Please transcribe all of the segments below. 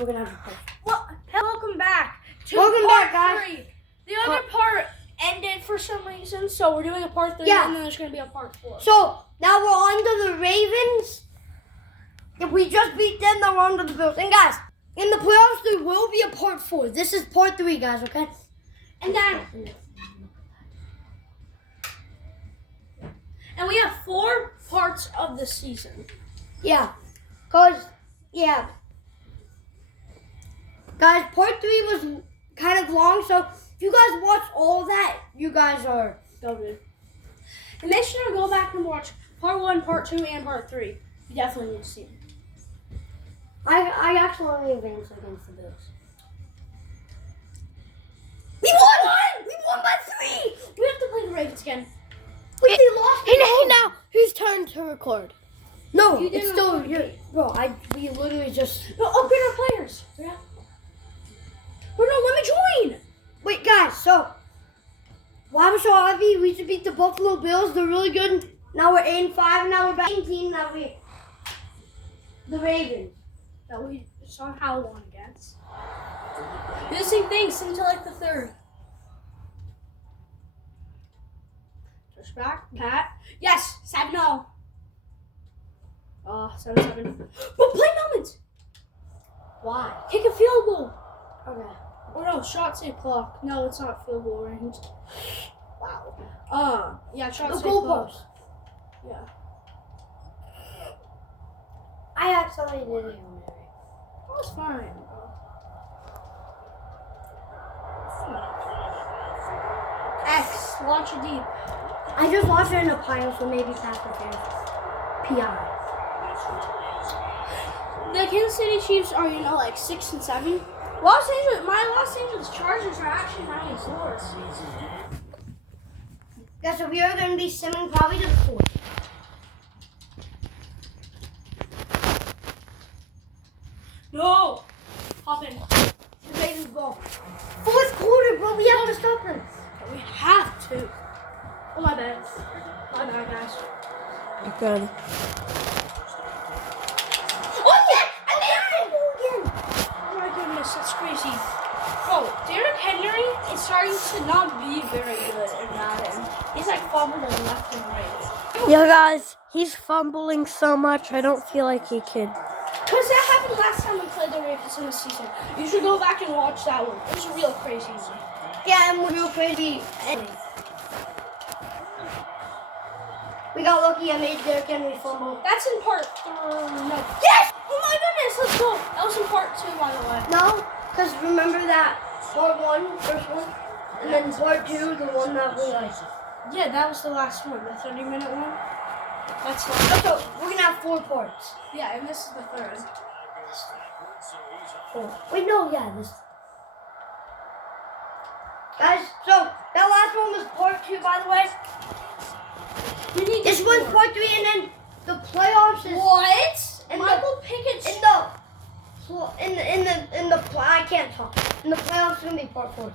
we're gonna have to play. Welcome back to Welcome part back, guys. 3. The other part ended for some reason, so we're doing a part 3 and then there's gonna be a part 4. So now we're on to the Ravens. If we just beat them, then we're on to the Bills. And guys, in the playoffs there will be a part 4. This is part 3, guys, okay? And we have 4 parts of the season. Yeah. Guys, part 3 was kind of long, so if you guys watch all that, you guys are Goated. And make sure to go back and watch part 1, part 2, and part 3. You definitely need to see them. I actually advanced against the Bills. We won! We won by 3! We have to play the Ravens again. Wait, they lost. Hey, now, whose turn to record? No, You it's didn't still record. you. Bro, we literally just. No, upgrade our players. Yeah. Bro, no, let me join. Wait, guys, so why was so happy? We should beat the Buffalo Bills. They're really good. Now we're 8-5. Now we're back in team that we the Ravens. That we somehow won against. Do the same things until like the 3rd. Touch back, Pat. Yes, 7-0. 7-7. But play moments. Why? Kick a field goal. Okay. Or no, shot save clock. No, it's not field goal range. Wow. Yeah, shot The save clock. goalpost. Yeah. I accidentally did it. That was fine. X, launch it deep. I just watched it in a pile, so maybe Packer fans. PI. The Kansas City Chiefs are, like 6 and 7. My Los Angeles Chargers are actually having scores. Yeah, so we are going to be simming probably to the 4th. No! Hop in. The Ravens ball. 4th quarter, bro. We have to stop them. We have to. Oh, my bad. My bad, guys. Good. Oh, yeah! I made a goal again! Oh, my goodness. That's crazy. Oh, Derrick Henry is starting to not be very good in Madden. He's like fumbling left and right. Yeah, guys, he's fumbling so much, I don't feel like he could. Because that happened last time we played the Ravens in the season. You should go back and watch that one. It was a real crazy one. Yeah, and we're real crazy. We got lucky. I made Derrick Henry fumble. That's in part 3. No. Yes! Oh my goodness, let's go. That was in part 2, by the way. No, because remember that part 1, first one, and then part 2, the one that we like. Yeah, that was the last one, the 30-minute one. That's the So we're gonna have 4 parts. Yeah, and this is the 3rd. 4. Wait, no, yeah, this. Guys, so that last one was part 2, by the way. We need This one's part 3, and then the playoffs is what? And Michael Pickett's I can't talk. In the playoffs, it's gonna be part 4.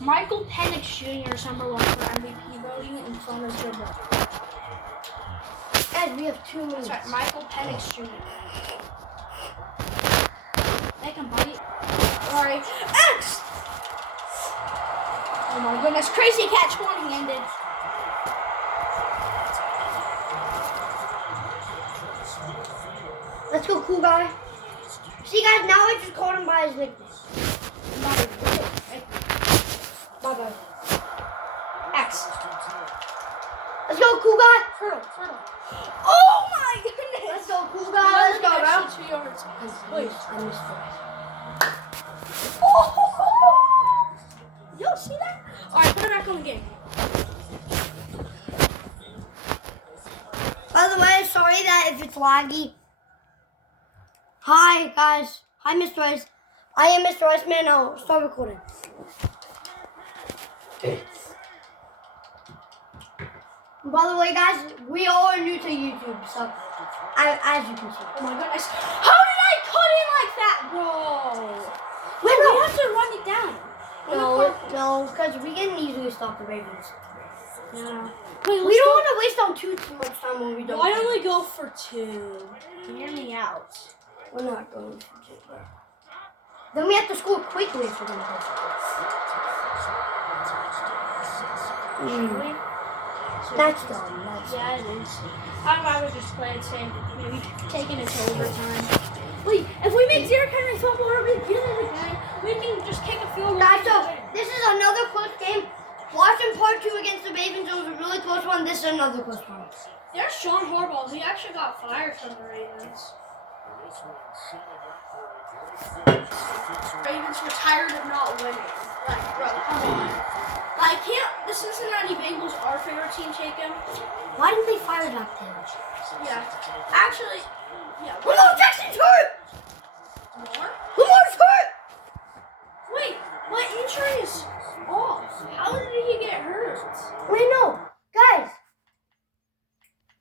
Michael Penix Jr. is number 1 for MVP voting, and so is Joe Burrow. Guys, we have 2 minutes. That's right, Michael Penix Jr. Make him bite. Sorry. X! Oh my goodness, crazy catch warning ended. Let's go, cool guy. See, guys, now I just called him by his nickname. Bye-bye. X. Let's go, cool guy. Turtle. Oh my goodness! Let's go, cool guy. Let's go, bro. 2 yards. Please, I missed it. Oh! Yo, see that? Alright, put it back on the game. By the way, sorry that if it's laggy. Hi, guys. Hi, Mr. Rice. I am Mr. Rice Man. Now, start recording. By the way, guys, we all are new to YouTube, so as you can see. Oh my goodness. How did I cut it like that, bro? Wait, no. we have to run it down. No, because we can easily stop the Ravens. Yeah. Wait, We don't want to waste on too much time when we don't. Why don't we go for 2? Hear me out. We're not going to do that. Then we have to score quickly if we're going to go. That's dumb. Yeah, it is. I'd rather just play it safe. Maybe taking it to overtime. Wait, if we make Derrick Henry fumble or we get it again, we can just kick a field goal. Guys, so this is another close game. Watching part 2 against the Ravens, it was a really close one. This is another close one. There's Sean Harbaugh. He actually got fired from the Ravens. Ravens were tired of not winning. Like, bro, come on. Like, can't the Cincinnati Bengals, our favorite team, take him? Why didn't they fire that thing? Yeah. Actually, yeah. Lamar Jackson's hurt! More? Lamar's hurt! Wait, my injury is off. How did he get hurt? Wait, no. Guys.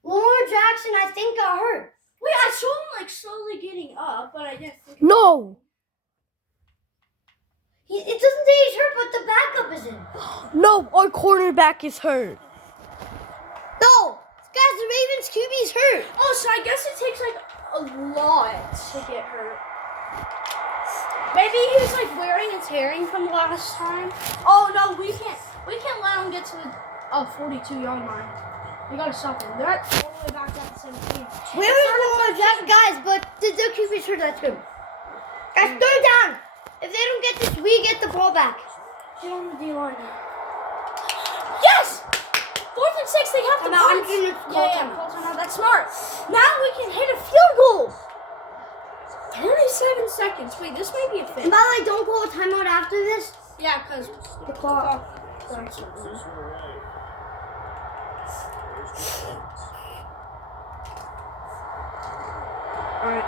Lamar Jackson, I think, got hurt. Wait, I saw him like slowly getting up, but I didn't think. No. It doesn't say he's hurt, but the backup is in. No, our cornerback is hurt. No. Guys, the Ravens QB's hurt. Oh, so I guess it takes like a lot to get hurt. Maybe he was like wearing and tearing from the last time. Oh no, we can't let him get to the 42-yard line. We gotta stop him. They're all the way back at the 17. Where is Lamar Jackson, guys? But the QB's hurt. That's good. Guys, third down. If they don't get this, we get the ball back. Get on the D-line. Yes! 4th and 6, they have to Timeout. punch. Call Timeout. That's smart. Now we can hit a field goal. 37 seconds. Wait, this may be a And fit. by the way, don't call a timeout after this. Yeah, because The clock. Alright.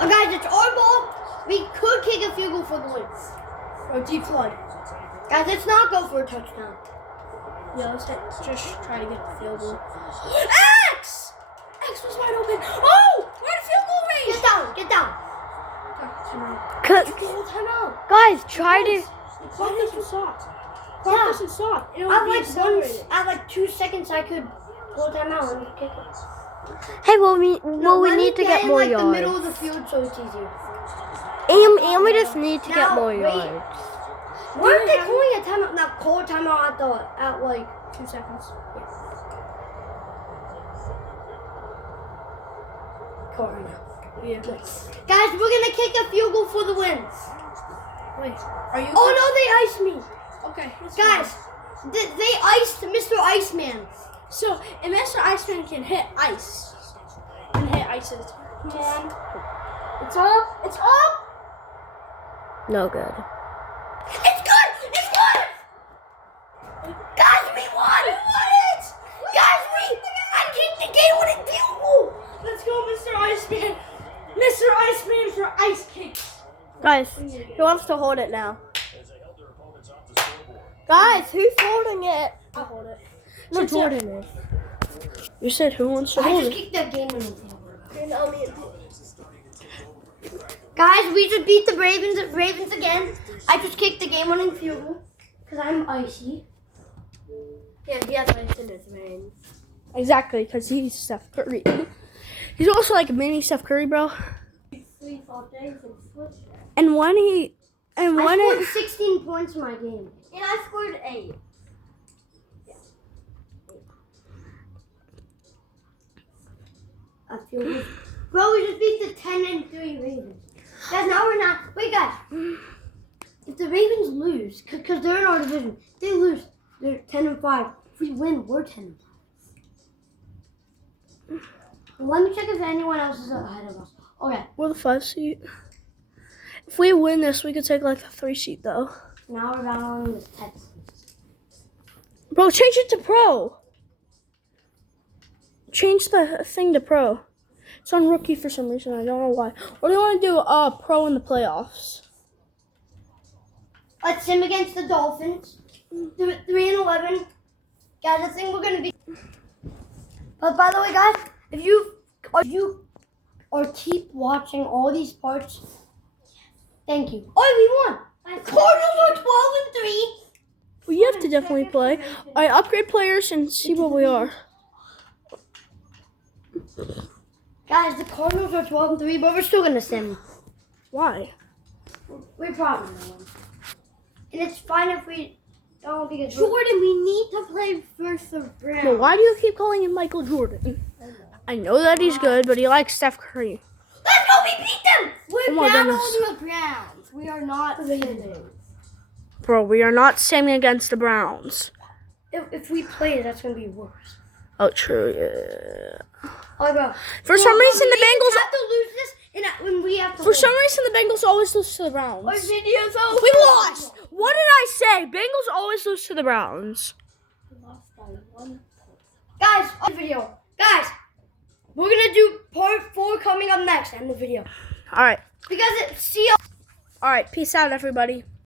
Guys, it's our ball. We could kick a field goal for the win. Or deep flood. Guys, let's not go for a touchdown. Yeah, let's just try to get the field goal. X! X was wide open. Oh! We're in field goal range! Get down. Get down. Timeout. Guys, try to. The clock doesn't stop. Clock doesn't stop. It'll be accelerated. At like 2 seconds, I could go timeout and kick it. Hey, well, we Let need me to get in, more like, yards. the middle of the field, so it's easier. And we just need to get Now, more wait. yards. Why aren't they calling a timeout? Now call a timeout at like 2 seconds. call right now. Yeah. Guys, we're gonna kick a field goal for the win. Wait, are you? Oh no, they iced me. Okay. Guys, they iced Mr. Iceman. So, and Mr. Iceman can hit ice. Can hit ices. Come on. It's up. It's up. No good. It's good! It's good! Guys, we won! We won it! Guys, I kicked the game-winning field goal! Let's go, Mr. Iceman. Mr. Iceman for ice kicks. Guys, who wants to hold it now? Guys, who's holding it? I'll hold it. No, Jordan is. You said who wants to I hold just it? kicked that game-winning field goal. Guys, we just beat the Ravens again. I just kicked the game-winning field goal because I'm icy. Yeah, he has ice in his veins. Exactly, because he's Steph Curry. He's also like a mini Steph Curry, bro. And I scored 16 points in my game. And I scored 8. I feel good. Bro, we just beat the 10-3 Ravens. Guys, now we're not. Wait, guys. If the Ravens lose, because they're in our division, they lose. They're 10-5. If we win, we're 10-5. Let me check if anyone else is ahead of us. Okay. We're the 5 seed. If we win this, we could take like the 3 seed though. Now we're battling with Texans. Bro, change it to pro. Change the thing to pro. It's on rookie for some reason. I don't know why. Or do you want to do pro in the playoffs? Let's sim against the Dolphins. 3-11. Guys, I think we're gonna be. But by the way, guys, if you keep watching all these parts, thank you. Oh, we won. Cardinals are 12-3. We have to definitely play. I upgrade players and see what we are. Guys, the Cardinals are 12-3, but we're still gonna sim. Why? We probably win. And it's fine if we don't because Jordan, we need to play versus the Browns. No, why do you keep calling him Michael Jordan? I know that he's good, but he likes Steph Curry. Let's go! We beat them. We're Oh my battling goodness. the Browns. We are not winning. Bro, we are not standing against the Browns. If we play, that's gonna be worse. Oh, true, yeah. Oh, bro. For some reason, the We Bengals... have to lose this, and when we have to. For some reason, the Bengals always lose to the Browns. Our video's over. We lost! What did I say? Bengals always lose to the Browns. We lost by 1 point. Guys, on the video. Guys, we're gonna do part 4 coming up next in the video All right. because it's All right, peace out, everybody.